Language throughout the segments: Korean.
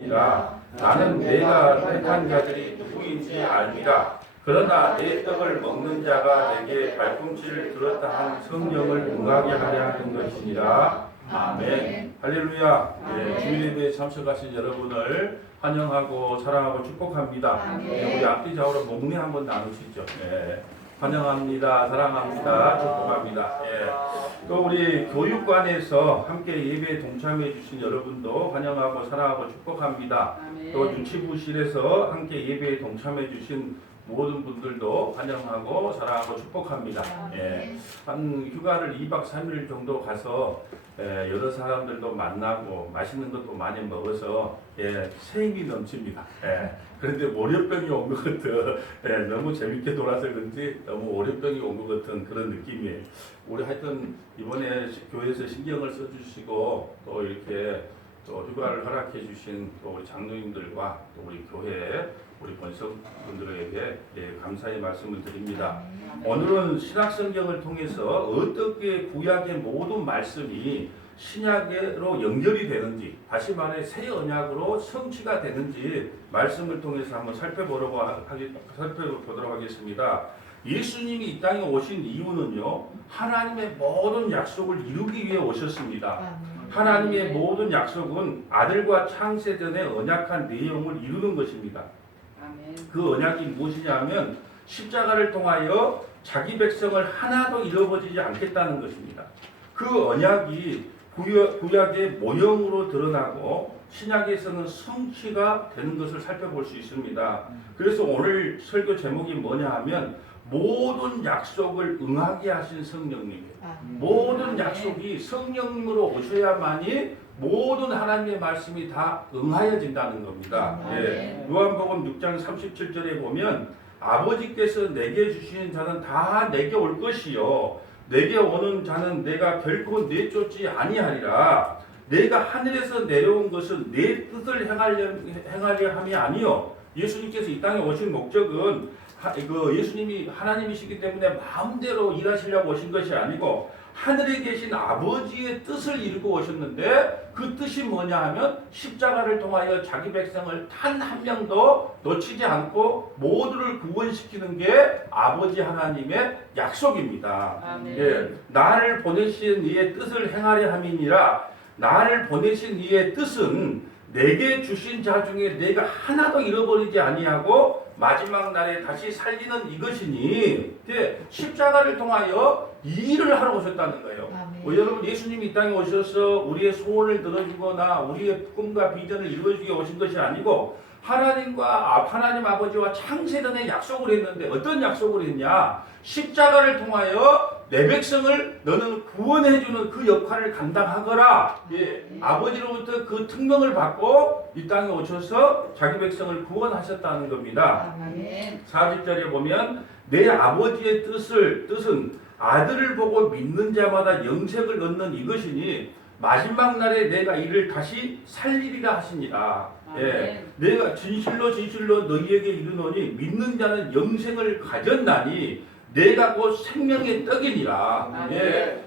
이라 나는 내가 택한 자들이 누구인지 알미라. 그러나 내 떡을 먹는 자가 내게 발꿈치를 들었다 한 성령을 응하게 하려 하는 것이니라. 아멘. 할렐루야. 예, 주일 예배에 참석하신 여러분을 환영하고 사랑하고 축복합니다. 예, 우리 앞뒤 좌우로 목례 한번 나누시죠. 예, 환영합니다. 사랑합니다. 축복합니다. 예. 또 우리 교육관에서 함께 예배에 동참해 주신 여러분도 환영하고 사랑하고 축복합니다. 또 유치부실에서 함께 예배에 동참해 주신 모든 분들도 환영하고 사랑하고 축복합니다. 예. 한 휴가를 2박 3일 정도 가서 여러 사람들도 만나고 맛있는 것도 많이 먹어서 새 힘이 넘칩니다. 그런데 월요병이 온 것 같은 너무 재밌게 놀아서 그런지 너무 월요병이 온 것 같은 그런 느낌이에요. 우리 하여튼 이번에 교회에서 신경을 써주시고 또 이렇게 또 휴가를 허락해 주신 또 우리 장로님들과 또 우리 교회 우리 권석분들에게 감사의 말씀을 드립니다. 오늘은 신약성경을 통해서 어떻게 구약의 모든 말씀이 신약으로 연결이 되는지, 다시 말해 새 언약으로 성취가 되는지 말씀을 통해서 한번 살펴보도록 하겠습니다. 예수님이 이 땅에 오신 이유는요, 하나님의 모든 약속을 이루기 위해 오셨습니다. 하나님의 모든 약속은 아들과 창세전의 언약한 내용을 이루는 것입니다. 그 언약이 무엇이냐 하면 십자가를 통하여 자기 백성을 하나도 잃어버리지 않겠다는 것입니다. 그 언약이 구약의 모형으로 드러나고 신약에서는 성취가 되는 것을 살펴볼 수 있습니다. 그래서 오늘 설교 제목이 뭐냐 하면 모든 약속을 응하게 하신 성령님이에요. 모든 약속이 성령님으로 오셔야만이 모든 하나님의 말씀이 다 응하여진다는 겁니다. 요한복음 6장 37절에 보면 아버지께서 내게 주시는 자는 다 내게 올 것이요 내게 오는 자는 내가 결코 내쫓지 아니하리라. 내가 하늘에서 내려온 것은 내 뜻을 행하려 함이 아니요. 예수님께서 이 땅에 오신 목적은 예수님이 하나님이시기 때문에 마음대로 일하시려고 오신 것이 아니고 하늘에 계신 아버지의 뜻을 이루고 오셨는데 그 뜻이 뭐냐 하면 십자가를 통하여 자기 백성을 단 한 명도 놓치지 않고 모두를 구원시키는 게 아버지 하나님의 약속입니다. 나를 보내신 이의 뜻을 행하려 함이니라. 나를 보내신 이의 뜻은 내게 주신 자 중에 내가 하나도 잃어버리지 아니하고 마지막 날에 다시 살리는 이것이니 십자가를 통하여 이 일을 하러 오셨다는 거예요. 여러분 예수님이 이 땅에 오셔서 우리의 소원을 들어주거나 우리의 꿈과 비전을 이루어주기 오신 것이 아니고 하나님 아버지와 창세전에 약속을 했는데 어떤 약속을 했냐? 십자가를 통하여 내 백성을 너는 구원해주는 그 역할을 감당하거라. 아버지로부터 그 특명을 받고 이 땅에 오셔서 자기 백성을 구원하셨다는 겁니다. 40절에 보면 내 아버지의 뜻은 아들을 보고 믿는 자마다 영생을 얻는 이것이니 마지막 날에 내가 이를 다시 살리리라 하시니라. 내가 진실로 너희에게 이르노니 믿는 자는 영생을 가졌나니 내가 곧 생명의 떡이니라.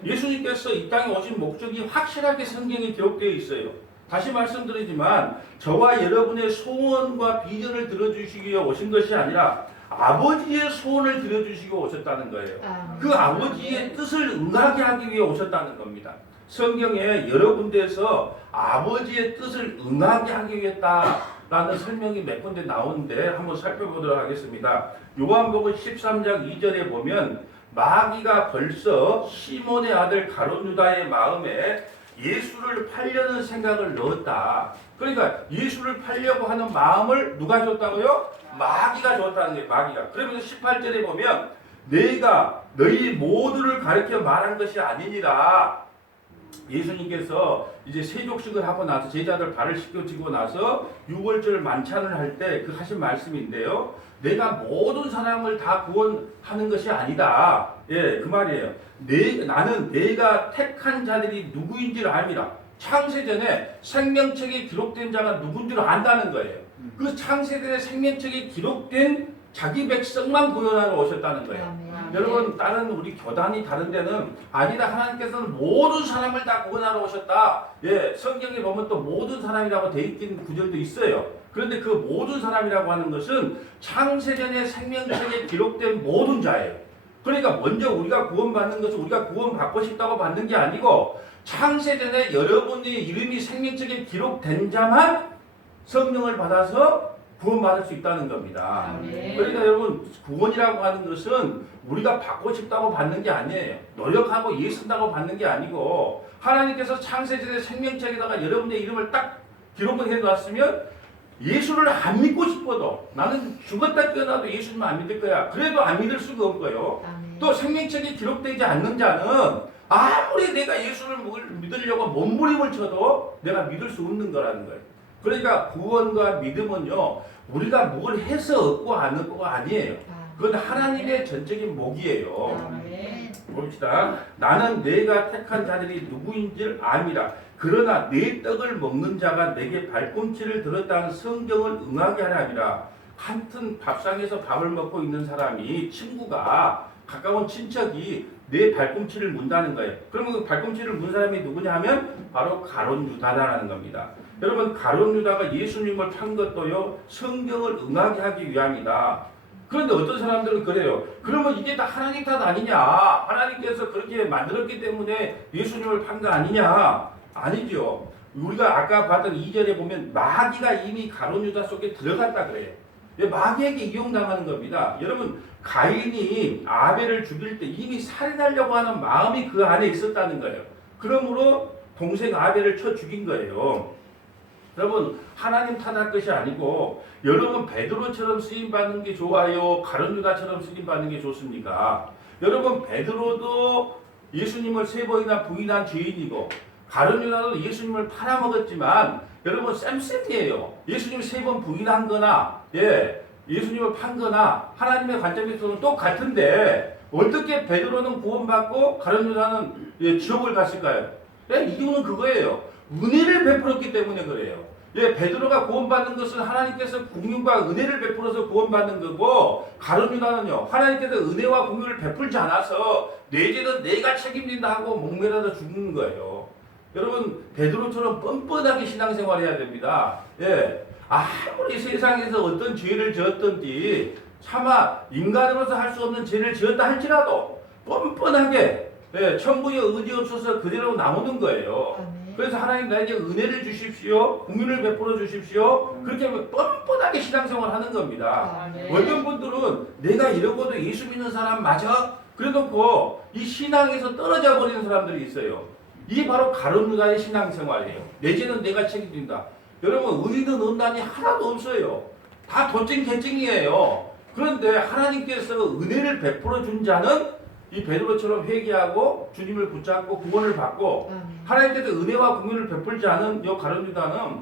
예수님께서 이 땅에 오신 목적이 확실하게 성경에 기록되어 있어요. 다시 말씀드리지만 저와 여러분의 소원과 비전을 들어주시기 위해 오신 것이 아니라 아버지의 소원을 들어주시고 오셨다는 거예요. 그 아버지의 뜻을 응하게 하기 위해 오셨다는 겁니다. 성경에 여러 군데에서 아버지의 뜻을 응하게 하기 위했다라는 설명이 몇 군데 나오는데 한번 살펴보도록 하겠습니다. 요한복음 13장 2절에 보면 마귀가 벌써 시몬의 아들 가룟 유다의 마음에 예수를 팔려는 생각을 넣었다. 그러니까 예수를 팔려고 하는 마음을 누가 줬다고요? 마귀가 줬다는 거예요. 마귀가. 그러면서 18절에 보면 내가 너희 모두를 가르쳐 말한 것이 아니니라. 예수님께서 이제 세족식을 하고 나서 제자들 발을 씻겨지고 나서 유월절 만찬을 할 때 그 하신 말씀인데요. 내가 모든 사람을 다 구원하는 것이 아니다. 그 말이에요. 나는 내가 택한 자들이 누구인지를 압니다. 창세전에 생명책에 기록된 자가 누군지를 안다는 거예요. 그 창세전에 생명책에 기록된 자기 백성만 구원하러 오셨다는 거예요. 아멘. 여러분 다른 우리 교단이 다른 데는 아니다 하나님께서는 모든 사람을 다 구원하러 오셨다. 예, 성경에 보면 또 모든 사람이라고 돼 있는 구절도 있어요. 그런데 그 모든 사람이라고 하는 것은 창세전의 생명책에 기록된 모든 자예요. 그러니까 먼저 우리가 구원받는 것은 우리가 구원받고 싶다고 받는 게 아니고 창세전에 여러분의 이름이 생명책에 기록된 자만 성령을 받아서 구원받을 수 있다는 겁니다. 아멘. 그러니까 여러분 구원이라고 하는 것은 우리가 받고 싶다고 받는 게 아니에요. 노력하고 예쓴다고 받는 게 아니고 하나님께서 창세전의 생명책에다가 여러분의 이름을 딱 기록을 해놨으면 예수를 안 믿고 싶어도 나는 죽었다 깨어나도 예수님 안 믿을 거야. 그래도 안 믿을 수가 없고요. 아멘. 또 생명책에 기록되지 않는 자는 아무리 내가 예수를 믿으려고 몸부림을 쳐도 내가 믿을 수 없는 거라는 거예요. 그러니까 구원과 믿음은요 우리가 뭘 해서 얻고 안 얻고가 아니에요. 그건 하나님의 전적인 목이에요. 아멘. 봅시다. 나는 내가 택한 자들이 누구인지를 압니다. 그러나 내 떡을 먹는 자가 내게 발꿈치를 들었다는 성경을 응하게 하려 함이라. 같은 밥상에서 밥을 먹고 있는 사람이 친구가 가까운 친척이 내 발꿈치를 문다는 거예요. 그러면 그 발꿈치를 문 사람이 누구냐 하면 바로 가룟 유다라는 겁니다. 여러분 가룟 유다가 예수님을 판 것도요 성경을 응하게 하기 위함이다. 그런데 어떤 사람들은 그래요. 그러면 이게 다 하나님 탓 아니냐? 하나님께서 그렇게 만들었기 때문에 예수님을 판 거 아니냐? 아니죠. 우리가 아까 봤던 2절에 보면 마귀가 이미 가룟 유다 속에 들어갔다 그래요. 마귀에게 이용당하는 겁니다. 여러분 가인이 아벨을 죽일 때 이미 살인하려고 하는 마음이 그 안에 있었다는 거예요. 그러므로 동생 아벨을 쳐 죽인 거예요. 여러분 하나님 탓할 것이 아니고 여러분 베드로처럼 쓰임받는 게 좋아요? 가룟 유다처럼 쓰임받는 게 좋습니까? 여러분 베드로도 예수님을 3번이나 부인한 죄인이고 가룟 유다도 예수님을 팔아먹었지만 여러분 쌤쌤이에요. 예수님을 3번 부인한 거나 예수님을 판 거나 하나님의 관점에서는 똑같은데 어떻게 베드로는 구원받고 가룟 유다는 지옥을 갔을까요? 이유는 그거예요. 은혜를 베풀었기 때문에 그래요. 베드로가 구원받는 것은 하나님께서 국륜과 은혜를 베풀어서 구원받는 거고 가룟 유다는요 하나님께서 은혜와 국륜을 베풀지 않아서 내 죄는 내가 책임진다 하고 목매라서 죽는 거예요. 여러분 베드로처럼 뻔뻔하게 신앙생활 해야 됩니다. 아무리 세상에서 어떤 죄를 지었든지 차마 인간으로서 할 수 없는 죄를 지었다 할지라도 뻔뻔하게 천부에 의지 없어서 그대로 나오는 거예요. 아멘. 그래서 하나님 나에게 은혜를 주십시오. 국민을 베풀어 주십시오. 그렇게 하면 뻔뻔하게 신앙생활 하는 겁니다. 아멘. 어떤 분들은 내가 이러고도 예수 믿는 사람 맞아? 그래놓고 이 신앙에서 떨어져 버리는 사람들이 있어요. 이게 바로 가룟 유다의 신앙생활이에요. 내 죄는 내가 책임진다. 여러분 의인은 음란이 하나도 없어요. 다 도찐 개찐이에요. 그런데 하나님께서 은혜를 베풀어 준 자는 이 베드로처럼 회개하고 주님을 붙잡고 구원을 받고 아멘. 하나님께서 은혜와 국민을 베풀지 않은 이 가룟 유다는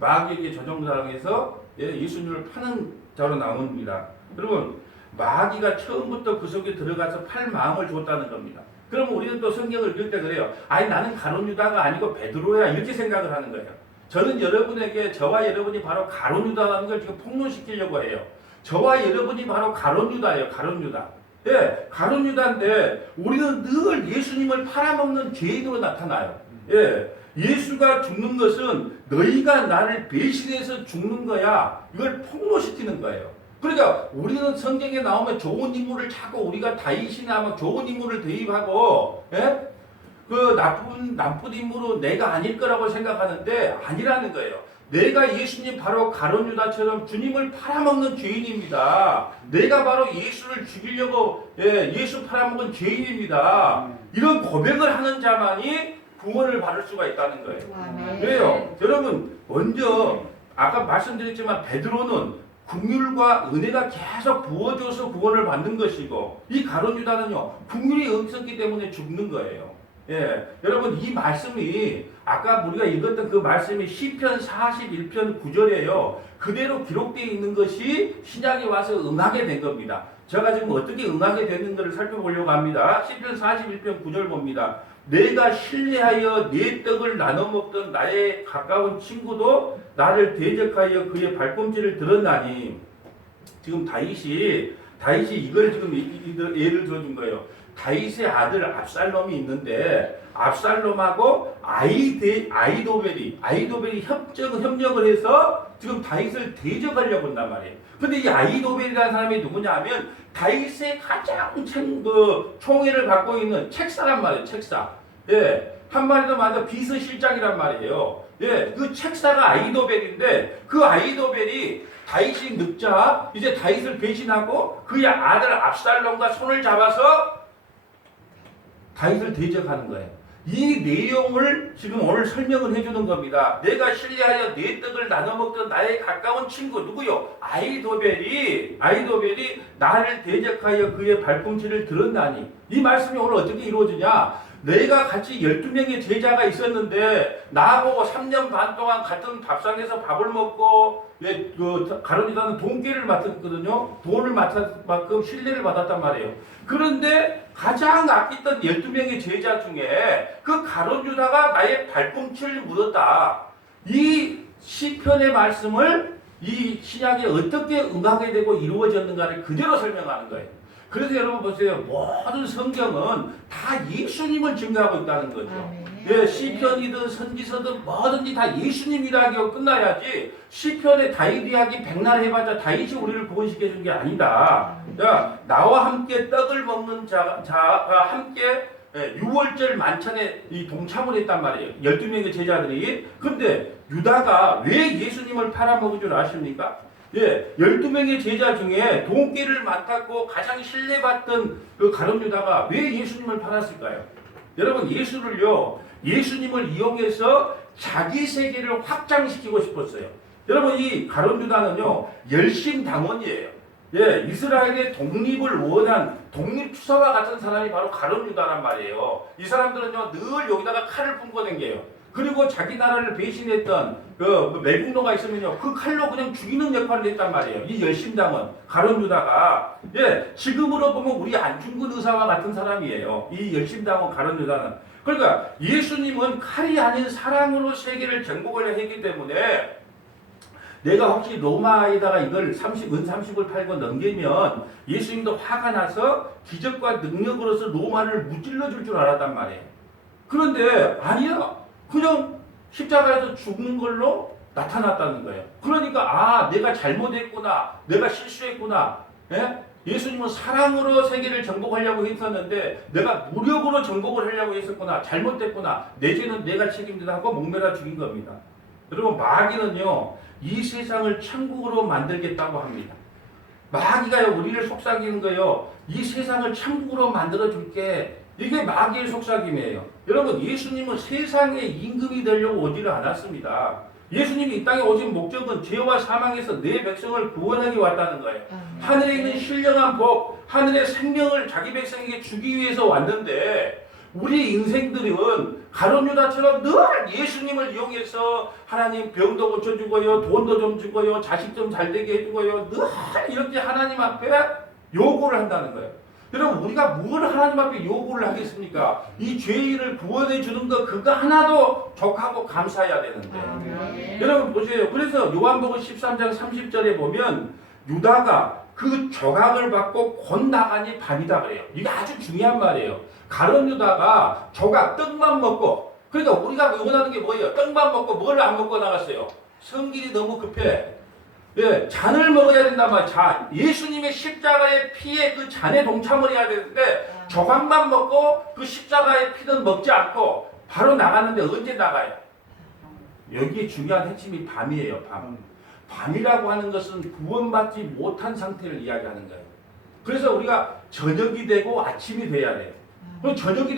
마귀에게 저정당해서 예수님을 파는 자로 나옵니다. 여러분 마귀가 처음부터 그 속에 들어가서 팔 마음을 줬다는 겁니다. 그러면 우리는 또 성경을 읽을 때 그래요. 아니 나는 가룟 유다가 아니고 베드로야 이렇게 생각을 하는 거예요. 저는 여러분에게 저와 여러분이 바로 가룟 유다라는 걸 지금 폭로시키려고 해요. 저와 여러분이 바로 가룟 유다예요. 가룟 유다. 가룟 유다인데 우리는 늘 예수님을 팔아먹는 죄인으로 나타나요. 예수가 죽는 것은 너희가 나를 배신해서 죽는 거야. 이걸 폭로시키는 거예요. 그러니까 우리는 성경에 나오면 좋은 인물을 자꾸 우리가 다윗이나 막 좋은 인물을 대입하고 그 나쁜 인물은 내가 아닐 거라고 생각하는데 아니라는 거예요. 내가 예수님 바로 가룟 유다처럼 주님을 팔아먹는 죄인입니다. 내가 바로 예수를 죽이려고 예수 팔아먹은 죄인입니다. 이런 고백을 하는 자만이 구원을 받을 수가 있다는 거예요. 아멘. 왜요? 여러분 먼저 아까 말씀드렸지만 베드로는 국률과 은혜가 계속 부어줘서 구원을 받는 것이고 이 가룟 유다는요 국률이 없었기 때문에 죽는 거예요. 여러분 이 말씀이 아까 우리가 읽었던 그 말씀이 시편 41편 9절에요. 그대로 기록되어 있는 것이 신약에 와서 응하게 된 겁니다. 제가 지금 어떻게 응하게 되는 것을 살펴보려고 합니다. 시편 41편 9절 봅니다. 내가 신뢰하여 내 떡을 나눠 먹던 나의 가까운 친구도 나를 대적하여 그의 발꿈치를 들었나니 지금 다윗이 이걸 지금 예를 들어준 거예요. 다윗의 아들 압살롬이 있는데 압살롬하고 아이도벨이 협력을 해서 지금 다윗을 대적하려고 한단 말이에요. 근데 이 아이도벨이라는 사람이 누구냐 하면 다윗의 가장 총애를 받고 있는 책사란 말이에요. 책사. 예. 한마디로 말하면 비서실장이란 말이에요. 예. 그 책사가 아이도벨인데 그 아이도벨이 다윗이 늙자 이제 다윗을 배신하고 그의 아들 압살롬과 손을 잡아서 다윗을 대적하는 거예요. 이 내용을 지금 오늘 설명을 해주는 겁니다. 내가 신뢰하여 내 떡을 나눠 먹던 나의 가까운 친구 누구요? 아이도벨이 나를 대적하여 그의 발꿈치를 들었나니. 이 말씀이 오늘 어떻게 이루어지냐? 내가 같이 12명의 제자가 있었는데 나하고 3년 반 동안 같은 밥상에서 밥을 먹고 가론유다는 돈계를 맡았거든요. 돈을 맡을 만큼 신뢰를 받았단 말이에요. 그런데 가장 아끼던 12명의 제자 중에 그 가론유다가 나의 발꿈치를 묻었다. 이 시편의 말씀을 이 신약에 어떻게 응하게 되고 이루어졌는가를 그대로 설명하는 거예요. 그래서 여러분 보세요. 모든 성경은 다 예수님을 증거하고 있다는 거죠. 예, 시편이든 선지서든 뭐든지 다 예수님 이야기로 끝나야지 시편의 다윗 이야기 백날 해봤자 다윗이 우리를 구원시켜준 게 아니다. 야, 나와 함께 떡을 먹는 자가 함께 유월절 만찬에 동참을 했단 말이에요. 12명의 제자들이. 근데 유다가 왜 예수님을 팔아먹은 줄 아십니까? 예, 12명의 제자 중에 돈깨를 맡았고 가장 신뢰받던 그 가룟유다가 왜 예수님을 팔았을까요? 여러분, 예수님을 이용해서 자기 세계를 확장시키고 싶었어요. 여러분, 이 가룟유다는요, 열심당원이에요. 예, 이스라엘의 독립을 원한 독립투사와 같은 사람이 바로 가룟유다란 말이에요. 이 사람들은요, 늘 여기다가 칼을 품고 댕겨요. 그리고 자기 나라를 배신했던 그 매국노가 있으면요, 그 칼로 그냥 죽이는 역할을 했단 말이에요. 이 열심당원 가룟유다가. 예, 지금으로 보면 우리 안중근 의사와 같은 사람이에요. 이 열심당원 가룟유다는. 그러니까 예수님은 칼이 아닌 사랑으로 세계를 정복을 했기 때문에 내가 혹시 로마에다가 이걸 은 30을 팔고 넘기면 예수님도 화가 나서 기적과 능력으로서 로마를 무찔러 줄 줄 알았단 말이에요. 그런데 아니야. 그냥 십자가에서 죽는 걸로 나타났다는 거예요. 그러니까 내가 잘못했구나. 내가 실수했구나. 예? 예수님은 사랑으로 세계를 정복하려고 했었는데 내가 무력으로 정복을 하려고 했었구나. 잘못됐구나. 내 죄는 내가 책임지다 하고 목매라 죽인 겁니다. 여러분, 마귀는요, 이 세상을 천국으로 만들겠다고 합니다. 마귀가요, 우리를 속삭이는 거예요. 이 세상을 천국으로 만들어줄게. 이게 마귀의 속삭임이에요. 여러분, 예수님은 세상의 임금이 되려고 오지를 않았습니다. 예수님이 이 땅에 오신 목적은 죄와 사망에서 내 백성을 구원하기 왔다는 거예요. 하늘에 있는 신령한 복, 하늘의 생명을 자기 백성에게 주기 위해서 왔는데 우리 인생들은 가룟유다처럼 늘 예수님을 이용해서 하나님 병도 고쳐주고요, 돈도 좀 주고요, 자식 좀 잘되게 해주고요, 늘 이렇게 하나님 앞에 요구를 한다는 거예요. 여러분, 우리가 뭘 하나님 앞에 요구를 하겠습니까? 이 죄인을 구원해 주는 거 그거 하나도 족하고 감사해야 되는데. 여러분 보세요. 그래서 요한복음 13장 30절에 보면 유다가 그 조각을 받고 곧 나가니 밤이다 그래요. 이게 아주 중요한 말이에요. 가룟유다가 조각 떡만 먹고, 그러니까 우리가 원하는 게 뭐예요? 떡만 먹고 뭘 안 먹고 나갔어요? 성질이 너무 급해. 예, 잔을 먹어야 된단 말이야. 잔. 예수님의 십자가의 피에 그 잔에 동참을 해야 되는데 조각만 먹고 그 십자가의 피는 먹지 않고 바로 나갔는데 언제 나가요? 여기에 중요한 핵심이 밤이에요. 밤. 밤이라고 하는 것은 구원받지 못한 상태를 이야기하는 거예요. 그래서 우리가 저녁이 되고 아침이 돼야 돼요. 그럼 저녁이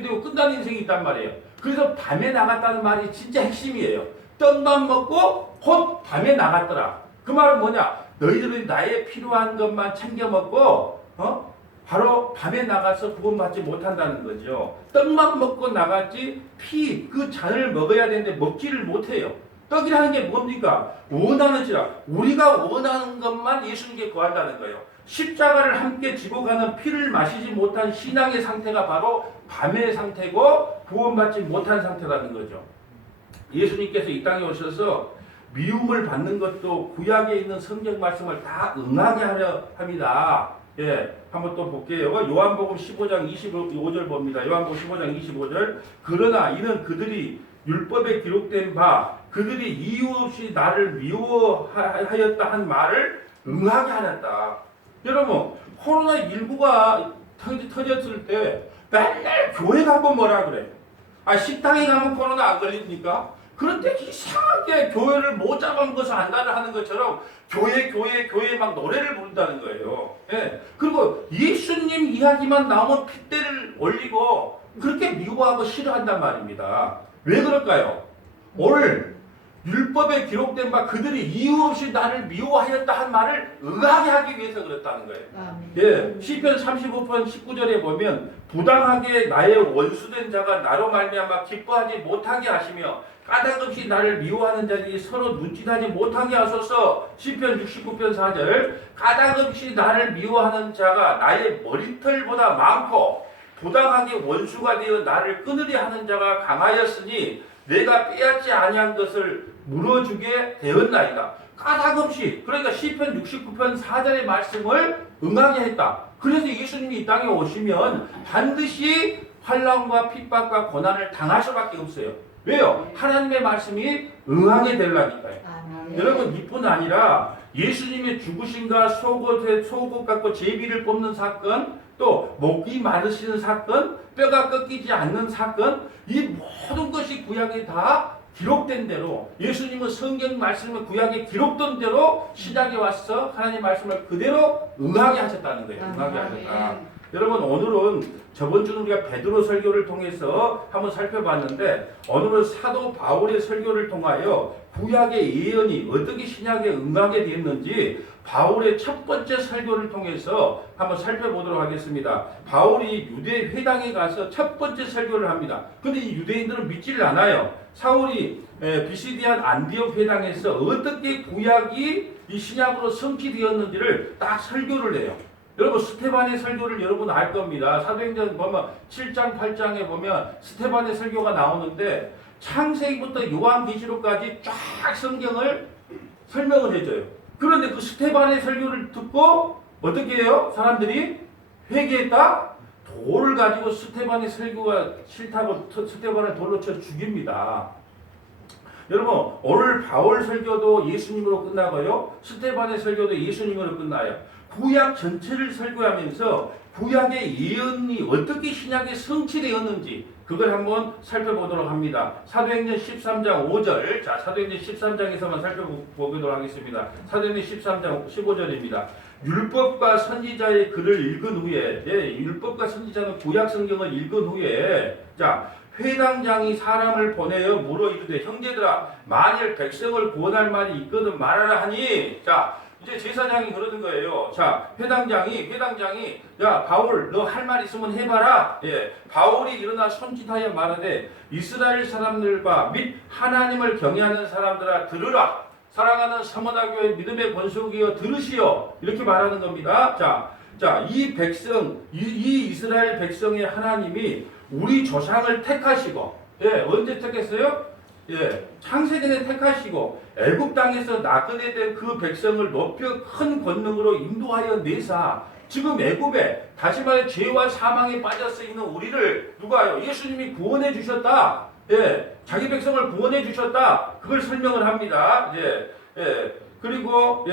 되고 끝나는 인생이 있단 말이에요. 그래서 밤에 나갔다는 말이 진짜 핵심이에요. 떡만 먹고 곧 밤에 나갔더라. 그 말은 뭐냐? 너희들은 나의 필요한 것만 챙겨 먹고 바로 밤에 나가서 구원받지 못한다는 거죠. 떡만 먹고 나갔지 그 잔을 먹어야 되는데 먹지를 못해요. 떡이라는 게 뭡니까? 우리가 원하는 것만 예수님께 구한다는 거예요. 십자가를 함께 지고 가는 피를 마시지 못한 신앙의 상태가 바로 밤의 상태고 구원받지 못한 상태라는 거죠. 예수님께서 이 땅에 오셔서 미움을 받는 것도 구약에 있는 성경 말씀을 다 응하게 하려 합니다. 예, 한번 또 볼게요. 요한복음 15장 25절 봅니다. 요한복음 15장 25절. 그러나 이는 그들이 율법에 기록된 바 그들이 이유 없이 나를 미워하였다 한 말을 응하게 하였다. 여러분, 코로나19가 터졌을 때 맨날 교회 가면 뭐라 그래? 아, 식당에 가면 코로나 안 걸립니까? 그런데 이상하게 교회를 못 잡은 것을 안다를 하는 것처럼 교회 막 노래를 부른다는 거예요. 예. 그리고 예수님 이야기만 나오면 핏대를 올리고 그렇게 미워하고 싫어한단 말입니다. 왜 그럴까요? 오늘 율법에 기록된 바 그들이 이유 없이 나를 미워하였다 한 말을 응하게 하기 위해서 그랬다는 거예요. 예, 시편 35편 19절에 보면 부당하게 나의 원수된 자가 나로 말미암아 기뻐하지 못하게 하시며 까닭없이 나를 미워하는 자들이 서로 눈짓하지 못하게 하소서. 시편 69편 4절 까닭없이 나를 미워하는 자가 나의 머리털보다 많고 부당하게 원수가 되어 나를 끊으려 하는 자가 강하였으니 내가 빼앗지 아니한 것을 물어주게 되었나이다. 까닭없이, 그러니까 시편 69편 4절의 말씀을 응하게 했다. 그래서 예수님이 이 땅에 오시면 반드시 환난과 핍박과 고난을 당할 수밖에 없어요. 왜요? 하나님의 말씀이 응하게 되려니까요. 여러분, 이뿐 아니라 예수님의 죽으심과 속옷 갖고 제비를 뽑는 사건, 또 목이 마르시는 사건, 뼈가 꺾이지 않는 사건, 이 모든 것이 구약에 다 기록된 대로, 예수님은 성경 말씀을 구약에 기록된 대로 신약에 와서 하나님 말씀을 그대로 응하게 하셨다는 거예요. 응하게 하셨다. 여러분, 오늘은 저번 주는 우리가 베드로 설교를 통해서 한번 살펴봤는데, 오늘은 사도 바울의 설교를 통하여 구약의 예언이 어떻게 신약에 응하게 되었는지 바울의 첫 번째 설교를 통해서 한번 살펴보도록 하겠습니다. 바울이 유대 회당에 가서 첫 번째 설교를 합니다. 근데 이 유대인들은 믿지를 않아요. 사울이 비시디안 안디옥 회당에서 어떻게 구약이 이 신약으로 성취되었는지를 딱 설교를 해요. 여러분, 스테반의 설교를 여러분 알 겁니다. 사도행전 보면 7장 8장에 보면 스테반의 설교가 나오는데 창세기부터 요한계시록까지 쫙 성경을 설명을 해줘요. 그런데 그 스테반의 설교를 듣고 어떻게 해요? 사람들이 회개했다? 돌을 가지고 스테반의 설교가 싫다고 스테반을 돌로 쳐 죽입니다. 여러분, 오늘 바울 설교도 예수님으로 끝나고요. 스테반의 설교도 예수님으로 끝나요. 구약 전체를 설교하면서 구약의 예언이 어떻게 신약에 성취되었는지 그걸 한번 살펴보도록 합니다. 사도행전 13장 5절. 자, 사도행전 13장에서만 살펴보도록 하겠습니다. 사도행전 13장 15절입니다. 율법과 선지자의 글을 읽은 후에, 율법과 선지자는 구약 성경을 읽은 후에, 자, 회당장이 사람을 보내어 물어 이르되 형제들아 만일 백성을 구원할 말이 있거든 말하라 하니, 자, 이제 제사장이 그러는 거예요. 자, 회당장이 야 바울 너 할 말 있으면 해봐라. 예, 바울이 일어나 손짓하여 말하되 이스라엘 사람들과 및 하나님을 경외하는 사람들아 들으라. 사랑하는 사모나교의 믿음의 권속이여 들으시오. 이렇게 말하는 겁니다. 자, 이 백성, 이 이스라엘 백성의 하나님이 우리 조상을 택하시고, 예, 언제 택했어요? 예, 창세전에 택하시고 애굽 땅에서 나그네 된 그 백성을 높여 큰 권능으로 인도하여 내사 지금 애굽에 다시 말해 죄와 사망에 빠져서 있는 우리를 누가요? 예수님이 구원해 주셨다. 예, 자기 백성을 구원해 주셨다. 그걸 설명을 합니다. 그리고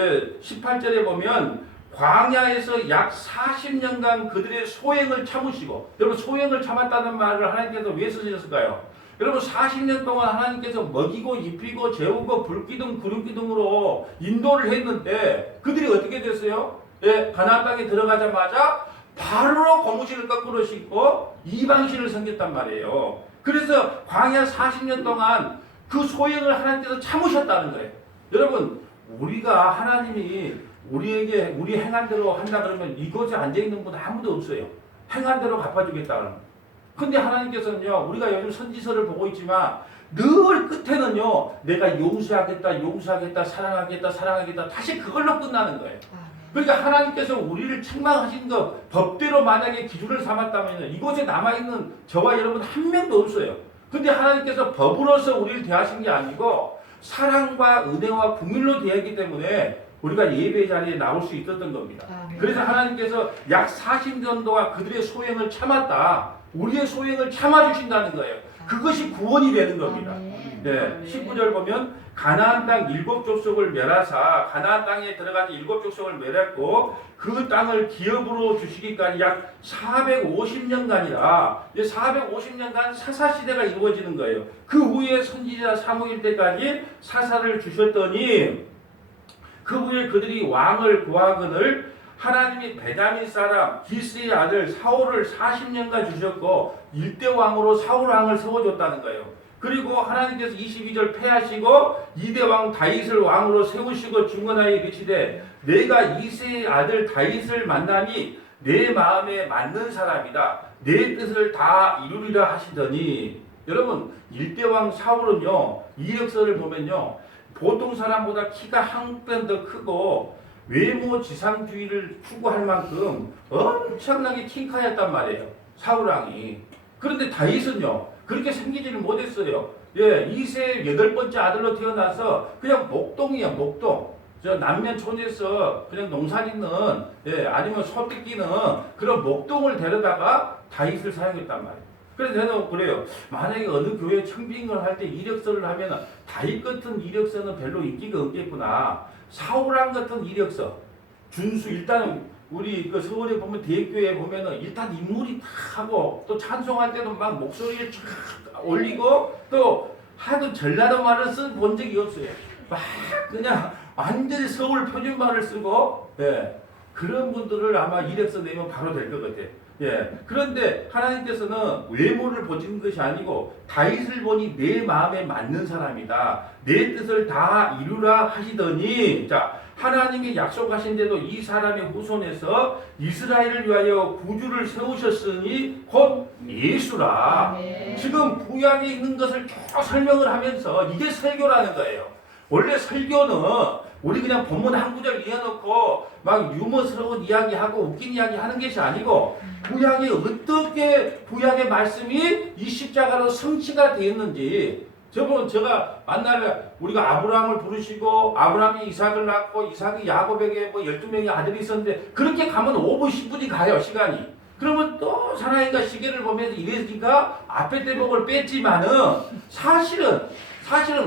18절에 보면 광야에서 약 40년간 그들의 소행을 참으시고, 여러분 소행을 참았다는 말을 하나님께서 왜 쓰셨을까요? 여러분 40년 동안 하나님께서 먹이고 입히고 재우고 불기둥 구름기둥으로 인도를 했는데 그들이 어떻게 됐어요? 예, 가나안 땅에 들어가자마자 바로 고무신을 거꾸로 신고 이방신을 섬겼단 말이에요. 그래서 광야 40년 동안 그 소행을 하나님께서 참으셨다는 거예요. 여러분, 우리가 하나님이 우리에게 우리 행한 대로 한다 그러면 이곳에 앉아있는 분 아무도 없어요. 행한 대로 갚아주겠다 그러면. 근데 하나님께서는요, 우리가 요즘 선지서를 보고 있지만 늘 끝에는요, 내가 용서하겠다, 사랑하겠다, 다시 그걸로 끝나는 거예요. 그러니까 하나님께서 우리를 책망하신 것 법대로 만약에 기준을 삼았다면 이곳에 남아있는 저와 여러분 한 명도 없어요. 근데 하나님께서 법으로서 우리를 대하신 게 아니고 사랑과 은혜와 국민로 되었기 때문에 우리가 예배 자리에 나올 수 있었던 겁니다. 그래서 하나님께서 약 40년 동안 그들의 소행을 참았다. 우리의 소행을 참아주신다는 거예요. 그것이 구원이 되는 겁니다. 네, 19절 보면 가나안 땅 7족속을 멸하사 가나안 땅에 들어가서 7족속을 멸했고 그 땅을 기업으로 주시기까지 약 450년간이라 450년간 사사시대가 이루어지는 거예요. 그 후에 선지자 사무엘 때까지 사사를 주셨더니 그 후에 그들이 왕을 구하거늘 하나님이 베냐민 사람 기스의 아들 사울을 40년간 주셨고 일대 왕으로 사울 왕을 세워줬다는 거예요. 그리고 하나님께서 22절 패하시고 이대 왕 다윗을 왕으로 세우시고 중건하여 이르시되 내가 이새의 아들 다윗을 만나니 내 마음에 맞는 사람이다. 내 뜻을 다 이루리라 하시더니 여러분 일대 왕 사울은요 이력서를 보면요 보통 사람보다 키가 한 뼘 더 크고 외모 지상주의를 추구할 만큼 엄청나게 킹카였단 말이에요. 사울왕이. 그런데 다윗은요 그렇게 생기지를 못했어요. 예, 이세 8번째 아들로 태어나서 그냥 목동이에요. 목동. 저 남면촌에서 그냥 농사짓는 아니면 소 뜯기는 그런 목동을 데려다가 다윗을 사용했단 말이에요. 그래서 저는 그래요. 만약에 어느 교회 청빙을 할 때 이력서를 하면 다윗 같은 이력서는 별로 인기가 없겠구나. 사울왕 같은 이력서. 준수 일단은 우리 그 서울에 보면 대교에 보면은 일단 인물이 탁 하고 또 찬송할 때도 막 목소리를 쫙 올리고 또 하도 전라도 말을 쓴 본 적이 없어요. 막 그냥 완전히 서울 표준말을 쓰고 그런 분들을 아마 이력서 내면 바로 될 것 같아요. 그런데 하나님께서는 외모를 보시는 것이 아니고 다윗을 보니 내 마음에 맞는 사람이다. 내 뜻을 다 이루라 하시더니 자 하나님이 약속하신데도 이 사람의 후손에서 이스라엘을 위하여 구주를 세우셨으니 곧 예수라. 지금 구약에 있는 것을 쭉 설명을 하면서 이게 설교라는 거예요. 원래 설교는 우리 그냥 본문 한 구절 이어놓고 막 유머스러운 이야기하고 웃긴 이야기 하는 것이 아니고 구약에 어떻게 구약의 말씀이 이 십자가로 성취가 되었는지 저번 제가 만날 우리가 아브라함을 부르시고 아브라함이 이삭을 낳고 이삭이 야곱에게 뭐 12명의 아들이 있었는데 그렇게 가면 5분 10분이 가요 시간이. 그러면 또 사랑이가 시계를 보면서 이랬으니까 앞에 대목을 뺐지만은 사실은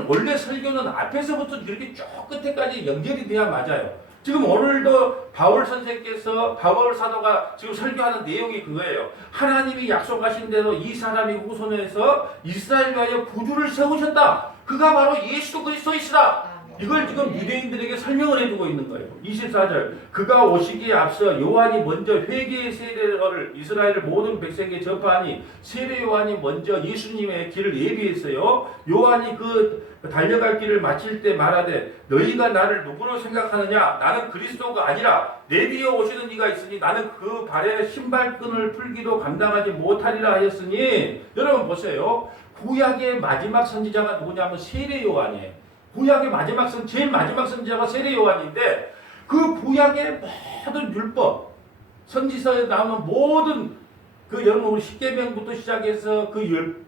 원래 설교는 앞에서부터 이렇게 쭉 끝에까지 연결이 돼야 맞아요. 지금 오늘도 바울 선생께서 바울 사도가 지금 설교하는 내용이 그거예요. 하나님이 약속하신 대로 이 사람이 후손에서 이스라엘 위하여 구주를 세우셨다. 그가 바로 예수 그리스도이시다. 이걸 지금 유대인들에게 설명을 해주고 있는 거예요. 24절 그가 오시기에 앞서 요한이 먼저 회개의 세례를 이스라엘 모든 백성에게 전파하니 세례 요한이 먼저 예수님의 길을 예비했어요. 요한이 그 달려갈 길을 마칠 때 말하되 너희가 나를 누구로 생각하느냐 나는 그리스도가 아니라 내 뒤에 오시는 이가 있으니 나는 그 발에 신발끈을 풀기도 감당하지 못하리라 하였으니 여러분 보세요. 구약의 마지막 선지자가 누구냐면 세례 요한이에요. 구약의 제일 마지막 선지자가 세례 요한인데 그 구약의 모든 율법, 선지서에 나오는 모든 그 여러분 우리 십계명부터 시작해서 그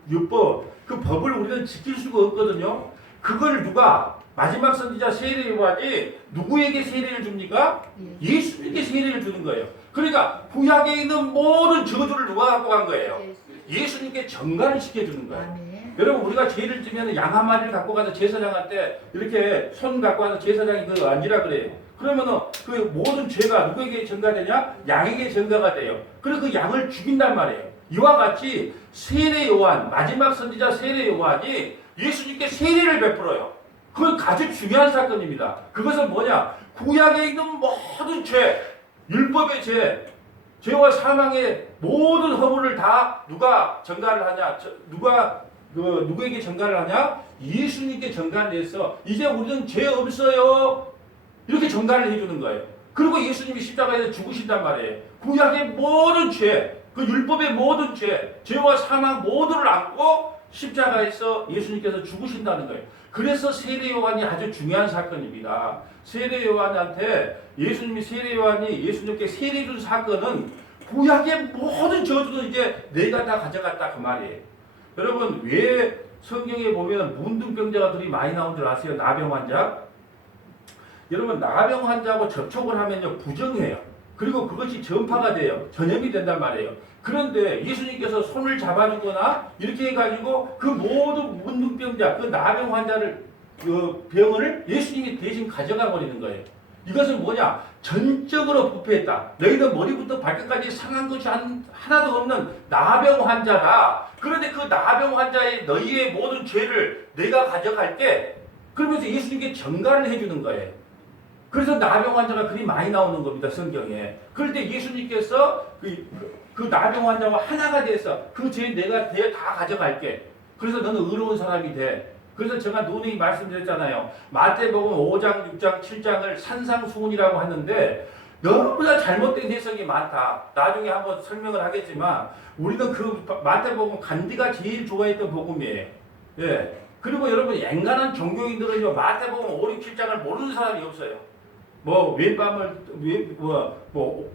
율법, 그 법을 우리는 지킬 수가 없거든요. 그걸 누가 마지막 선지자 세례 요한이 누구에게 세례를 줍니까? 예수님께 세례를 주는 거예요. 그러니까 구약에 있는 모든 저주를 누가 갖고 간 거예요? 예수님께 전가를 시켜주는 거예요. 여러분 우리가 죄를 지면 양 한 마리를 갖고 가서 제사장한테 이렇게 손 갖고 와서 제사장이 그거 앉으라 그래요. 그러면은 그 모든 죄가 누구에게 전가되냐? 양에게 전가가 돼요. 그래서 그 양을 죽인단 말이에요. 이와 같이 세례 요한 마지막 선지자 세례 요한이 예수님께 세례를 베풀어요. 그건 아주 중요한 사건입니다. 그것은 뭐냐? 구약에 있는 모든 죄, 율법의 죄와 사망의 모든 허물을 다 누가 전가를 하냐? 누구에게 전가를 하냐? 예수님께 전가를 해서 이제 우리는 죄 없어요. 이렇게 전가를 해주는 거예요. 그리고 예수님이 십자가에서 죽으신단 말이에요. 구약의 모든 죄, 그 율법의 모든 죄와 사망 모두를 안고 십자가에서 예수님께서 죽으신다는 거예요. 그래서 세례 요한이 아주 중요한 사건입니다. 세례 요한한테 세례 요한이 예수님께 세례 준 사건은 구약의 모든 저주는 이제 내가 다 가져갔다 그 말이에요. 여러분 왜 성경에 보면 문둥병자가 둘이 많이 나온 줄 아세요? 나병 환자. 여러분 나병 환자하고 접촉을 하면요 부정해요. 그리고 그것이 전파가 돼요. 전염이 된단 말이에요. 그런데 예수님께서 손을 잡아주거나 이렇게 해가지고 그 모든 문둥병자, 그 나병 환자를 그 병을 예수님이 대신 가져가 버리는 거예요. 이것은 뭐냐? 전적으로 부패했다. 너희는 머리부터 발끝까지 상한 것이 하나도 없는 나병 환자다. 그런데 그 나병 환자의 너희의 모든 죄를 내가 가져갈게. 그러면서 예수님께 전가를 해주는 거예요. 그래서 나병 환자가 그리 많이 나오는 겁니다. 성경에. 그런데 예수님께서 그 나병 환자와 하나가 돼서 그 죄 내가 다 가져갈게. 그래서 너는 의로운 사람이 돼. 그래서 제가 논의 말씀드렸잖아요. 마태복음 5장, 6장, 7장을 산상수훈이라고 하는데 너무나 잘못된 해석이 많다. 나중에 한번 설명을 하겠지만 우리는 그 마태복음 간디가 제일 좋아했던 복음이에요. 예. 그리고 여러분 앵간한 종교인들은요 마태복음 5, 6, 7장을 모르는 사람이 없어요.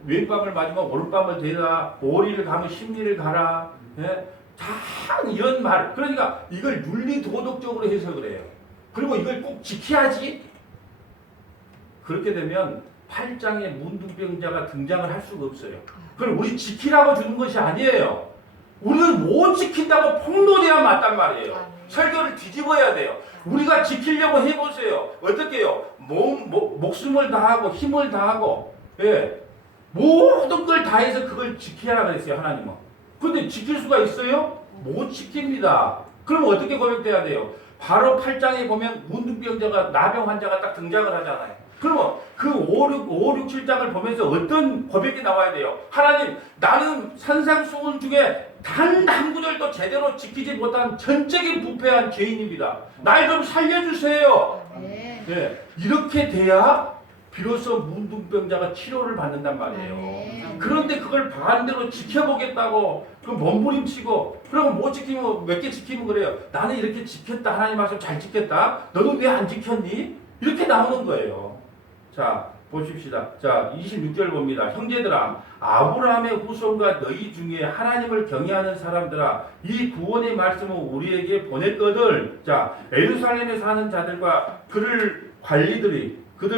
왼밤을 맞으면 오른밤을 대라, 오리를 가면 십리를 가라. 예? 다 이런 말. 그러니까 이걸 윤리 도덕적으로 해석을 해요. 그리고 이걸 꼭 지켜야지. 그렇게 되면 8장의 문둥병자가 등장을 할 수가 없어요. 그럼 우리 지키라고 주는 것이 아니에요. 우리는 못 지킨다고 폭로돼야 맞단 말이에요. 설교를 뒤집어야 돼요. 우리가 지키려고 해보세요. 어떻게 해요? 목숨을 다하고 힘을 다하고 예, 모든 걸 다해서 그걸 지켜야 그랬어요. 하나님은. 근데 지킬 수가 있어요? 못 지킵니다. 그럼 어떻게 고백돼야 돼요? 바로 8장에 보면 문둥병자가 나병 환자가 딱 등장을 하잖아요. 그러면 그 5, 6, 7장을 보면서 어떤 고백이 나와야 돼요? 하나님, 나는 산상수훈 중에 단 한 구절도 제대로 지키지 못한 전적인 부패한 죄인입니다. 날 좀 살려주세요. 네, 이렇게 돼야 비로소 문둥병자가 치료를 받는단 말이에요. 그런데 그걸 반대로 지켜보겠다고 그 몸부림치고 그러면 못 지키면 몇 개 지키면 그래요. 나는 이렇게 지켰다. 하나님 말씀 잘 지켰다. 너는 왜 안 지켰니? 이렇게 나오는 거예요. 자 보십시다. 자 26절 봅니다. 형제들아 아브라함의 후손과 너희 중에 하나님을 경외하는 사람들아 이 구원의 말씀을 우리에게 보냈거든. 자 예루살렘에 사는 자들과 그들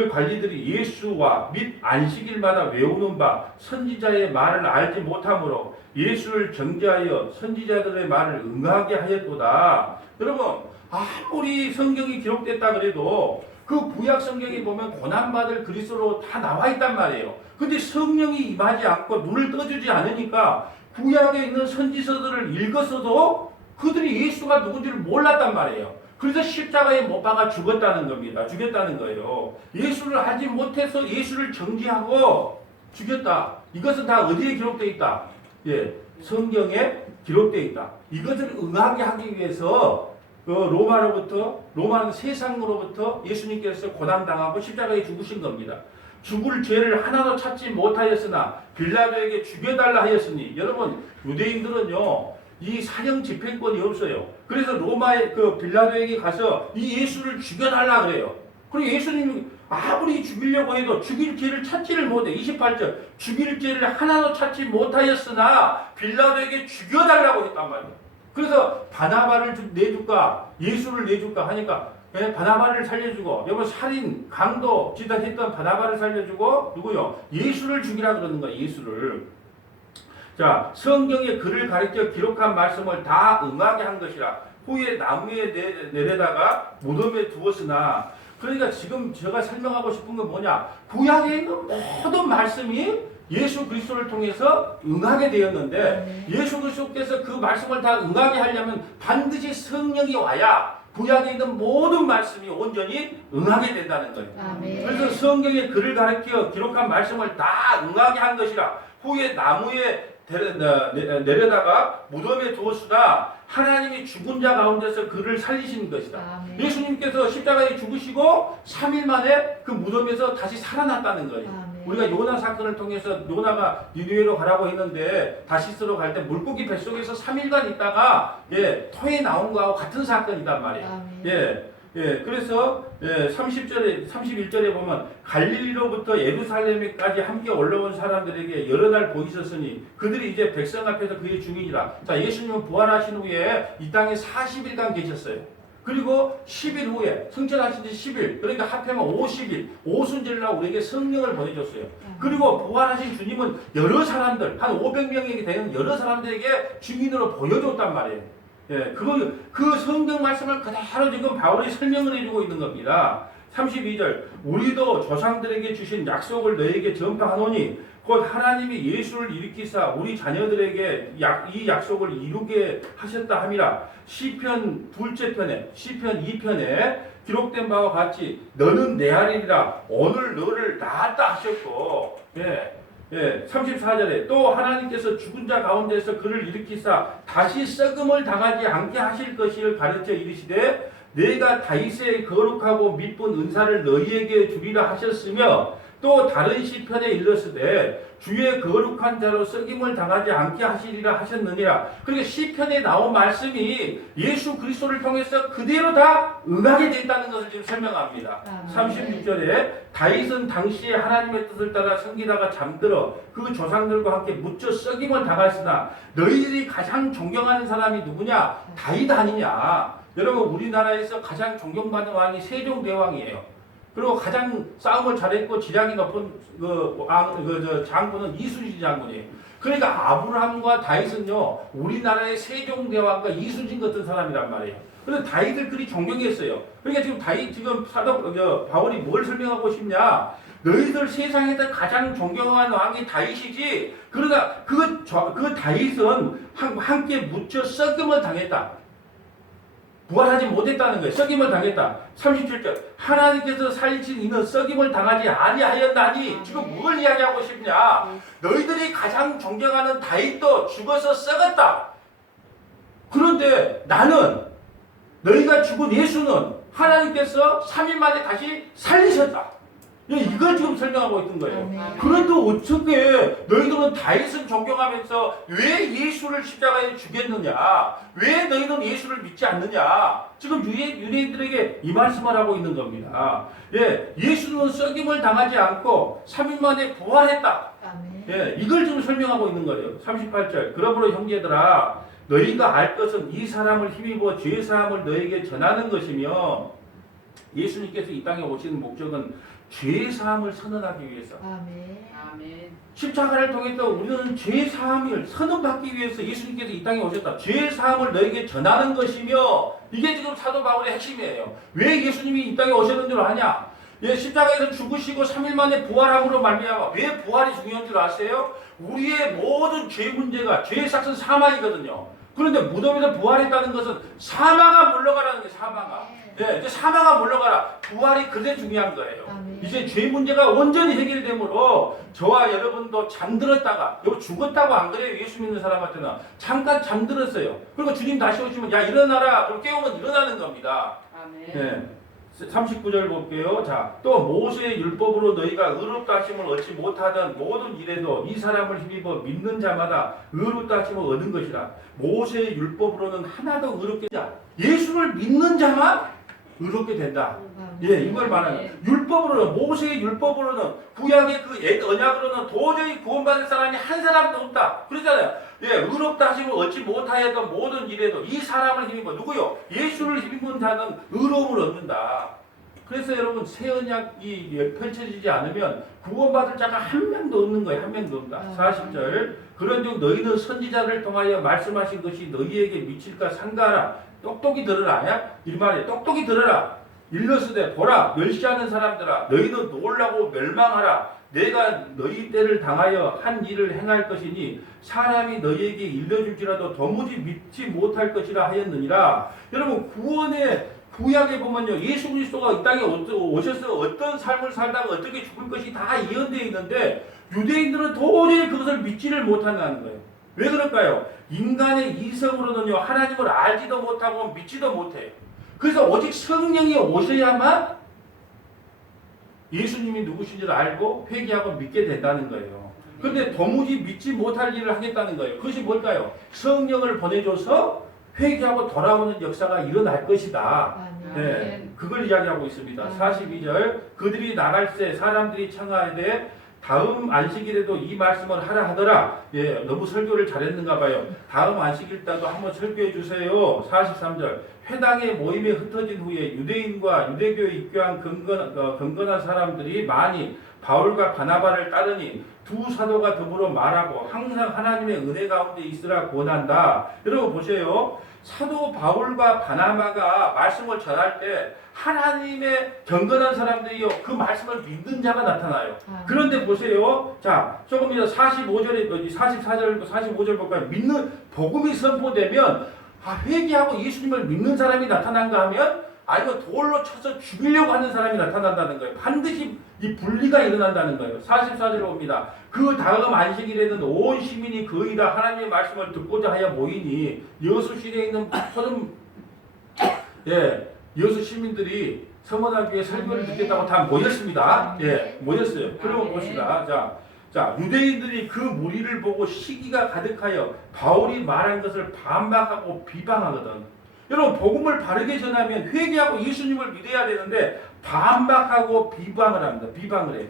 관리들이 예수와 및 안식일마다 외우는 바 선지자의 말을 알지 못하므로 예수를 정죄하여 선지자들의 말을 응하게 하였도다. 여러분 아무리 성경이 기록됐다 그래도 그 구약 성경에 보면 고난받을 그리스도로 다 나와 있단 말이에요. 근데 성령이 임하지 않고 눈을 떠주지 않으니까 구약에 있는 선지서들을 읽었어도 그들이 예수가 누군지를 몰랐단 말이에요. 그래서 십자가에 못 박아 죽었다는 겁니다. 죽였다는 거예요. 예수를 하지 못해서 예수를 정죄하고 죽였다. 이것은 다 어디에 기록되어 있다? 예, 성경에 기록되어 있다. 이것을 응하게 하기 위해서 로마는 세상으로부터 예수님께서 고난당하고 십자가에 죽으신 겁니다. 죽을 죄를 하나도 찾지 못하였으나 빌라도에게 죽여달라 하였으니 여러분 유대인들은요 이 사형 집행권이 없어요. 그래서 로마의 그 빌라도에게 가서 이 예수를 죽여달라 그래요. 그리고 예수님이 아무리 죽이려고 해도 죽일 죄를 찾지를 못해. 28절 죽일 죄를 하나도 찾지 못하였으나 빌라도에게 죽여달라고 했단 말이에요. 그래서 바나바를 내줄까 예수를 내줄까 하니까 바나바를 살려주고 여러분 살인 강도 지단했던 바나바를 살려주고 누구요? 예수를 죽이라 그러는 거예요. 예수를. 자 성경에 그를 가르쳐 기록한 말씀을 다 응하게 한 것이라 후에 나무에 내려다가 무덤에 두었으나 그러니까 지금 제가 설명하고 싶은 건 뭐냐 구약에 있는 모든 말씀이 예수 그리스도를 통해서 응하게 되었는데 예수 그리스도께서 그 말씀을 다 응하게 하려면 반드시 성령이 와야 구약에 있는 모든 말씀이 온전히 응하게 된다는 거예요. 아멘. 그래서 성경에 그를 가르쳐 기록한 말씀을 다 응하게 한 것이라 후에 나무에 내려다가 무덤에 두었으나 하나님이 죽은 자 가운데서 그를 살리신 것이다. 아멘. 예수님께서 십자가에 죽으시고 3일 만에 그 무덤에서 다시 살아났다는 거예요. 아멘. 우리가 요나 사건을 통해서 요나가 니느웨로 가라고 했는데 다시스로 갈 때 물고기 뱃속에서 3일간 있다가 토에 나온 거하고 같은 사건이단 말이에요. 아멘. 예, 그래서 30절에 31절에 보면 갈릴리로부터 예루살렘까지 함께 올라온 사람들에게 여러 날 보이셨으니 그들이 이제 백성 앞에서 그의 증인이라. 자, 예수님은 부활하신 후에 이 땅에 40일간 계셨어요. 그리고 10일 후에 승천하신 지 10일, 그러니까 합하면 50일, 오순절날 우리에게 성령을 보내줬어요. 그리고 부활하신 주님은 여러 사람들, 한 500명에게 되는 여러 사람들에게 증인으로 보여줬단 말이에요. 예, 그 성경 말씀을 그대로 지금 바울이 설명을 해주고 있는 겁니다. 32절, 우리도 조상들에게 주신 약속을 너에게 전파하노니 곧 하나님이 예수를 일으키사 우리 자녀들에게 이 약속을 이루게 하셨다 함이라. 시편 둘째 편에, 시편 2편에 기록된 바와 같이 너는 내 아들이라 오늘 너를 낳았다 하셨고, 34절에 또 하나님께서 죽은 자 가운데서 그를 일으키사 다시 썩음을 당하지 않게 하실 것을 가르쳐 이르시되 내가 다윗의 거룩하고 미쁜 은사를 너희에게 주리라 하셨으며 또 다른 시편에 일렀으되 주의 거룩한 자로 썩임을 당하지 않게 하시리라 하셨느니라. 그러니까 시편에 나온 말씀이 예수 그리스도를 통해서 그대로 다 응하게 된다는 것을 지금 설명합니다. 36절에 다윗은 당시에 하나님의 뜻을 따라 섬기다가 잠들어 그 조상들과 함께 묻혀 썩임을 당하였으나 너희들이 가장 존경하는 사람이 누구냐? 다윗 아니냐? 여러분, 우리나라에서 가장 존경받는 왕이 세종대왕이에요. 그리고 가장 싸움을 잘했고 지략이 높은 장군은 이순신 장군이에요. 그러니까 아브라함과 다윗은요, 우리나라의 세종대왕과 이순신 같은 사람이란 말이에요. 그래서 다윗을 그리 존경했어요. 그러니까 지금 지금 바울이 뭘 설명하고 싶냐? 너희들 세상에서 가장 존경하는 왕이 다윗이지. 그러나 그 다윗은 함께 묻혀 썩음을 당했다. 부활하지 못했다는 거예요. 썩임을 당했다. 37절 하나님께서 살리신 이는 썩임을 당하지 아니하였나니. 지금 뭘 이야기하고 싶냐? 너희들이 가장 존경하는 다윗도 죽어서 썩었다. 그런데 나는, 너희가 죽은 예수는 하나님께서 3일 만에 다시 살리셨다. 이걸 지금 설명하고 있는 거예요. 그런데 어떻게 너희들은 다윗을 존경하면서 왜 예수를 십자가에 죽였느냐? 왜 너희는 예수를 믿지 않느냐? 지금 유대인들에게 이 말씀을 하고 있는 겁니다. 예수는 썩임을 당하지 않고 3일 만에 부활했다. 이걸 지금 설명하고 있는 거예요. 38절 그러므로 형제들아 너희가 알 것은 이 사람을 힘입어 죄사함을 너희에게 전하는 것이며, 예수님께서 이 땅에 오시는 목적은 죄사함을 선언하기 위해서. 아멘. 십자가를 통해서 우리는 죄사함을 선언받기 위해서 예수님께서 이 땅에 오셨다. 죄사함을 너에게 전하는 것이며, 이게 지금 사도 바울의 핵심이에요. 왜 예수님이 이 땅에 오셨는 줄 아냐? 십자가에서 죽으시고 3일 만에 부활함으로 말미암아. 왜 부활이 중요한 줄 아세요? 우리의 모든 죄 문제가, 죄의 삭은 사망이거든요. 그런데 무덤에서 부활했다는 것은 사망아 물러가라는 게 사망아. 이제 사망아 물러가라. 부활이 그게 중요한 거예요. 이제 죄 문제가 온전히 해결되므로 저와 여러분도 잠들었다가, 죽었다고 안 그래요? 예수 믿는 사람한테는 잠깐 잠들었어요. 그리고 주님 다시 오시면 야 일어나라. 그걸 깨우면 일어나는 겁니다. 아멘. 39절 볼게요. 자, 또 모세의 율법으로 너희가 의롭다 하심을 얻지 못하던 모든 일에도 이 사람을 힘입어 믿는 자마다 의롭다 하심을 얻은 것이라. 모세의 율법으로는 하나도 의롭게 되지. 예수를 믿는 자만 의롭게 된다. 이걸 말하는 율법으로는, 모세의 율법으로는, 구약의 그 옛 언약으로는 도저히 구원받을 사람이 한 사람도 없다. 그러잖아요. 의롭다 하심을 얻지 못하였던 모든 일에도 이 사람을 힘입어. 누구요? 예수를 힘입은 자는 의로움을 얻는다. 그래서 여러분, 새 언약이 펼쳐지지 않으면 구원받을 자가 한 명도 없는 거예요. 한 명도 없다. 40절 그런즉 너희는 선지자를 통하여 말씀하신 것이 너희에게 미칠까 삼가하라. 똑똑히 들으라. 이 말이에요. 똑똑히 들으라. 일러스되 보라 멸시하는 사람들아 너희는 놀라고 멸망하라. 내가 너희 때를 당하여 한 일을 행할 것이니 사람이 너희에게 일러줄지라도 도무지 믿지 못할 것이라 하였느니라. 여러분, 구원의 구약에 보면요, 예수 그리스도가 이 땅에 오셔서 어떤 삶을 살다가 어떻게 죽을 것이 다 예언되어 있는데 유대인들은 도저히 그것을 믿지를 못한다는 거예요. 왜 그럴까요? 인간의 이성으로는요, 하나님을 알지도 못하고 믿지도 못해요. 그래서 오직 성령이 오셔야만 예수님이 누구신지를 알고 회개하고 믿게 된다는 거예요. 그런데 도무지 믿지 못할 일을 하겠다는 거예요. 그것이 뭘까요? 성령을 보내줘서 회개하고 돌아오는 역사가 일어날 것이다. 네, 그걸 이야기하고 있습니다. 42절 그들이 나갈 때 사람들이 청하되 다음 안식일에도 이 말씀을 하라 하더라. 예, 너무 설교를 잘했는가 봐요. 다음 안식일 때도 한번 설교해 주세요. 43절 회당의 모임에 흩어진 후에 유대인과 유대교에 입교한 경건한 사람들이 많이 바울과 바나바를 따르니 두 사도가 더불어 말하고 항상 하나님의 은혜 가운데 있으라 권한다. 여러분 보세요. 사도 바울과 바나바가 말씀을 전할 때 하나님의 경건한 사람들이요 그 말씀을 믿는 자가 나타나요. 그런데 보세요. 자, 조금 이따 45절에 44절 45절 볼까요? 믿는 복음이 선포되면 회개하고 예수님을 믿는 사람이 나타난가 하면 아니면 돌로 쳐서 죽이려고 하는 사람이 나타난다는 거예요. 반드시 이 분리가 일어난다는 거예요. 44절에 봅니다. 그 다음 안식일에는 온 시민이 거의 다 하나님의 말씀을 듣고자 하여 모이니 여수 시내에 있는 여수 시민들이 성원하기 위해 설교를 듣겠다고 다 모였습니다. 예, 모였어요. 그러면 봅시다. 자, 유대인들이 그 무리를 보고 시기가 가득하여 바울이 말한 것을 반박하고 비방하거든. 여러분 복음을 바르게 전하면 회개하고 예수님을 믿어야 되는데 반박하고 비방을 합니다. 비방을 해요.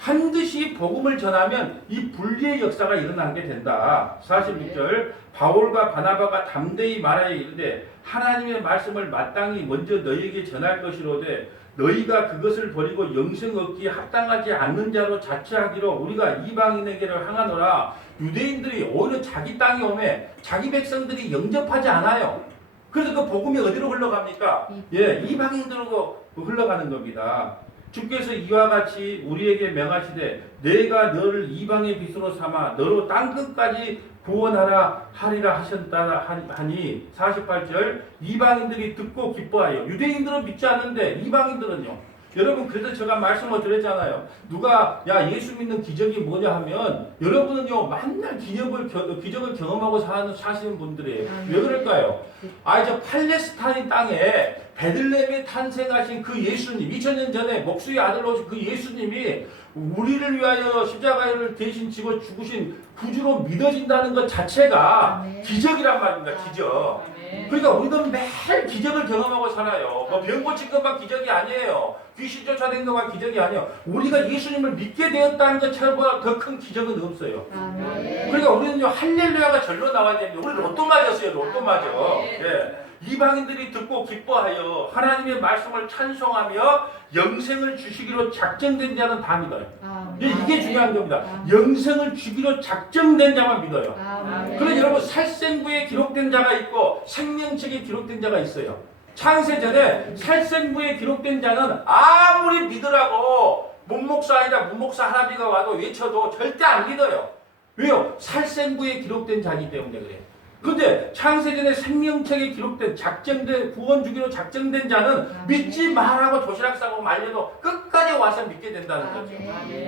반드시 복음을 전하면 이 분리의 역사가 일어나게 된다. 46절 바울과 바나바가 담대히 말하여 이르되 하나님의 말씀을 마땅히 먼저 너희에게 전할 것이로되 너희가 그것을 버리고 영생 얻기에 합당하지 않는 자로 자처하기로 우리가 이방인에게를 향하노라. 유대인들이 오히려 자기 땅에 오매 자기 백성들이 영접하지 않아요. 그래서 그 복음이 어디로 흘러갑니까? 예, 이방인들로 흘러가는 겁니다. 주께서 이와 같이 우리에게 명하시되 내가 너를 이방의 빛으로 삼아 너로 땅끝까지 구원하라 하리라 하셨다 하니 48절 이방인들이 듣고 기뻐하여 유대인들은 믿지 않는데 이방인들은요. 여러분 그래서 제가 말씀을 드렸잖아요. 누가 야 예수 믿는 기적이 뭐냐 하면 여러분은요 맨날 기적을 경험하고 사시는 분들이에요. 왜 그럴까요? 저 팔레스타인 땅에 베들레헴에 탄생하신 그 예수님 2000년 전에 목수의 아들로 오신 그 예수님이 우리를 위하여 십자가를 대신 지고 죽으신 구주로 믿어진다는 것 자체가 기적이란 말입니다. 기적. 그러니까 우리는 매일 기적을 경험하고 살아요. 뭐 병 고친 것만 기적이 아니에요. 귀신 쫓아낸 것만 기적이 아니에요. 우리가 예수님을 믿게 되었다는 것처럼 더 큰 기적은 없어요. 그러니까 우리는요 할렐루야가 절로 나와야 됩니다. 우리 로또 맞았어요. 로또 맞아. 예. 이방인들이 듣고 기뻐하여 하나님의 말씀을 찬송하며 영생을 주시기로 작정된 자는 다 믿어요. 이게 중요한 겁니다. 영생을 주기로 작정된 자만 믿어요. 그래서 여러분 살생부에 기록된 자가 있고 생명책에 기록된 자가 있어요. 창세전에 살생부에 기록된 자는 아무리 믿으라고 문목사 아니라 문목사 할아비가 와도 외쳐도 절대 안 믿어요. 왜요? 살생부에 기록된 자이기 때문에 그래요. 근데 창세전에 생명책에 기록된 작정된 구원 주기로 작정된 자는 믿지 말라고 도시락 싸고 말려도 끝까지 와서 믿게 된다는 거죠.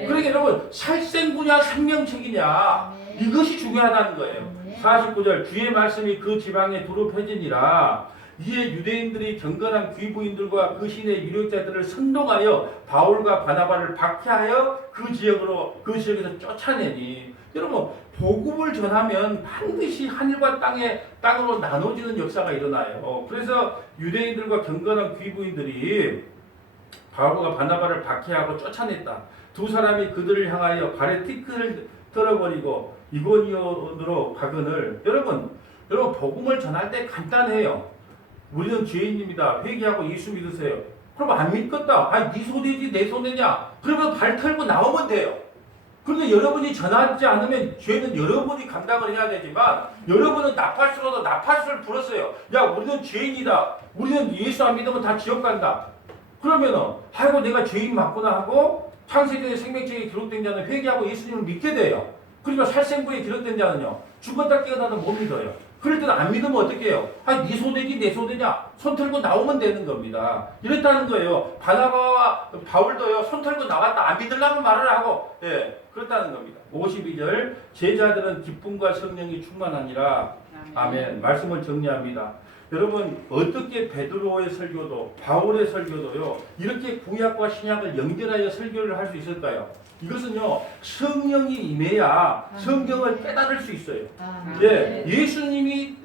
그러니까 여러분 살생부냐 생명책이냐 이것이 중요하다는 거예요. 49절 주의 말씀이 그 지방에 두루 펴지니라. 이에 유대인들이 경건한 귀부인들과 그 신의 유력자들을 선동하여 바울과 바나바를 박해하여 그 지역에서 쫓아내니. 여러분 복음을 전하면 반드시 하늘과 땅으로 나눠지는 역사가 일어나요. 그래서 유대인들과 경건한 귀부인들이 바울과 바나바를 박해하고 쫓아냈다. 두 사람이 그들을 향하여 발에 티끌을 털어버리고 이고니온으로 가거늘. 여러분 복음을 전할 때 간단해요. 우리는 죄인입니다. 회개하고 예수 믿으세요. 그럼 안 믿겠다. 네 손이지 내 손이냐? 그러면 발 털고 나오면 돼요. 그런데 여러분이 전하지 않으면 죄는 여러분이 감당을 해야 되지만 여러분은 나팔수로도 나팔수를 불었어요. 야 우리는 죄인이다. 우리는 예수 안 믿으면 다 지옥 간다. 그러면은 내가 죄인 맞구나 하고 창세전의 생명책에 기록된 자는 회개하고 예수님을 믿게 돼요. 그러니까 살생부에 기록된 자는요 죽었다 깨어나도 못 믿어요. 그럴 때는 안 믿으면 어떻게 해요? 네 손이지 내 손이냐? 손 털고 나오면 되는 겁니다. 이랬다는 거예요. 바나바와 바울도요 손 털고 나왔다 안 믿으려면 말을 하고 그렇다는 겁니다. 52절 제자들은 기쁨과 성령이 충만하니라. 아멘. 말씀을 정리합니다. 여러분 어떻게 베드로의 설교도 바울의 설교도요 이렇게 구약과 신약을 연결하여 설교를 할 수 있을까요? 이것은요 성령이 임해야 성경을 깨달을 수 있어요. 예수님이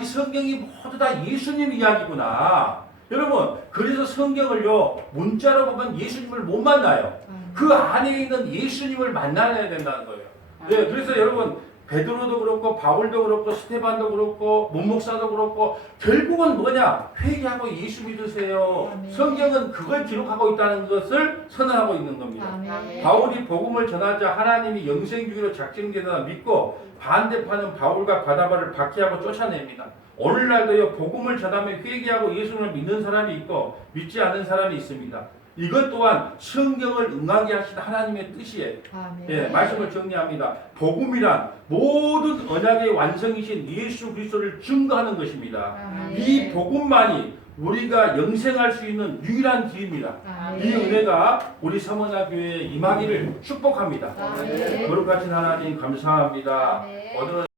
이 성경이 모두 다 예수님 이야기구나. 여러분, 그래서 성경을요, 문자로 보면 예수님을 못 만나요. 그 안에 있는 예수님을 만나야 된다는 거예요. 네, 그래서 여러분, 베드로도 그렇고 바울도 그렇고 스테반도 그렇고 문목사도 그렇고 결국은 뭐냐? 회개하고 예수 믿으세요. 아멘. 성경은 그걸 기록하고 있다는 것을 선언하고 있는 겁니다. 아멘. 바울이 복음을 전하자 하나님이 영생주의로 작정되다 믿고 반대파는 바울과 바나바를 박해하고 쫓아냅니다. 오늘날도요, 복음을 전하며 회개하고 예수를 믿는 사람이 있고 믿지 않는 사람이 있습니다. 이것 또한 성경을 응하게 하신 하나님의 뜻이에요. 아멘. 예, 말씀을 정리합니다. 복음이란 모든 언약의 완성이신 예수 그리스도를 증거하는 것입니다. 아멘. 이 복음만이 우리가 영생할 수 있는 유일한 길입니다. 아멘. 이 은혜가 우리 서머나 교회에 임하기를 축복합니다. 아멘. 거룩하신 하나님 감사합니다. 아멘. 오늘은